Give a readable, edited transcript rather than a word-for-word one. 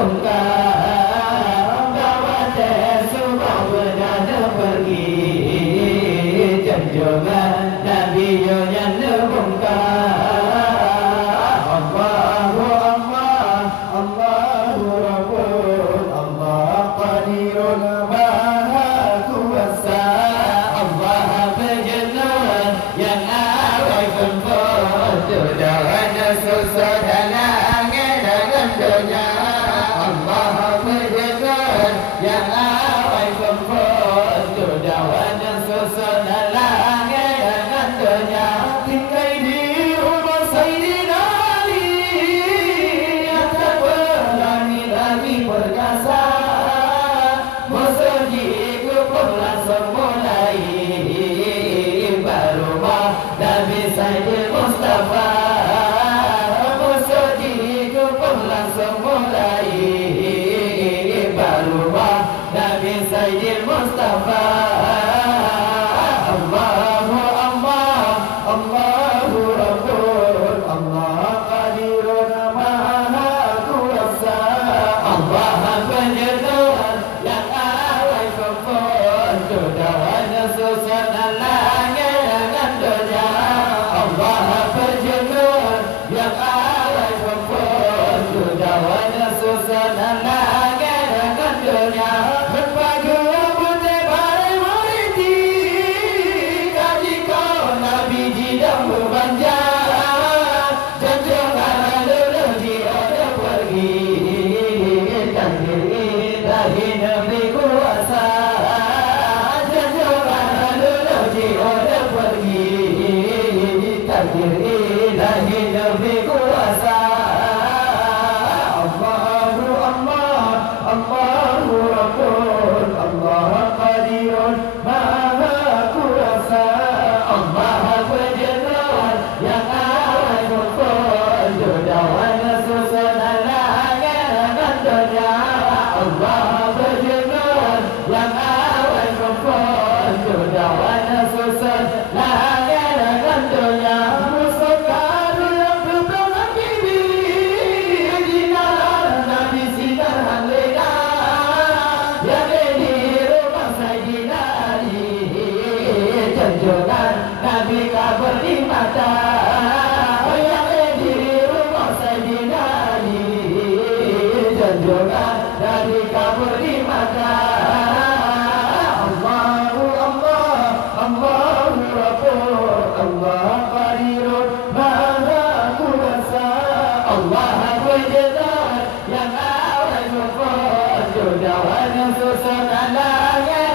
bongkar bawa semua berada pergi junjungan Nabi yang bongkar Allahu Allah Allahu Rabbul Allah Qadirul Maha Kuasa Allah berjenama yang awal kumpul sudah ada susah dalam dunia Allah berjenama yang awal kumpul sudah ada susah dalam dunia tinggal di rumah Sayyidina Ali akan berani lagi perkasa masjid pun langsung mulai baru Nabi Sayyidil Mustafa masjid pun langsung mulai baru Nabi Sayyidil Mustafa Allahu Allah Allahu Rabbul Allah Qadirun Maha Kuasa Allah penyetuan yang awal kumpul sudah ada susana langit dengan dunia Allah penyetuan yang awal kumpul sudah ada susana langit dengan dunia berpagi putih barai meriti kaji kau Nabi jidam berbanjar junjungan dulu dia ada pergi takdir ilahi Nabi kuasa junjungan dulu dia ada pergi takdir ilahi Nabi kuasa Allahu Allah Allahu Rabbul Allah Qadirun Maha Kuasa Allah berjenama yang awal kumpul sudah ada susana langit dengan dunia Allah berjenama yang awal kumpul sudah ada susana langit dengan dunia musuhkan yang berperang kini dinar Nabi sinar halina yang di rumah Sayyidina Ali junjungan Nabi kabar di mata yang di rumah Sayyidina Ali junjungan Nabi kabar di mata Allahu Allah Allahu Rabbul Allah Qadirun Maha Kuasa Allah berjenama yang awal kumpul sudah ada susana langit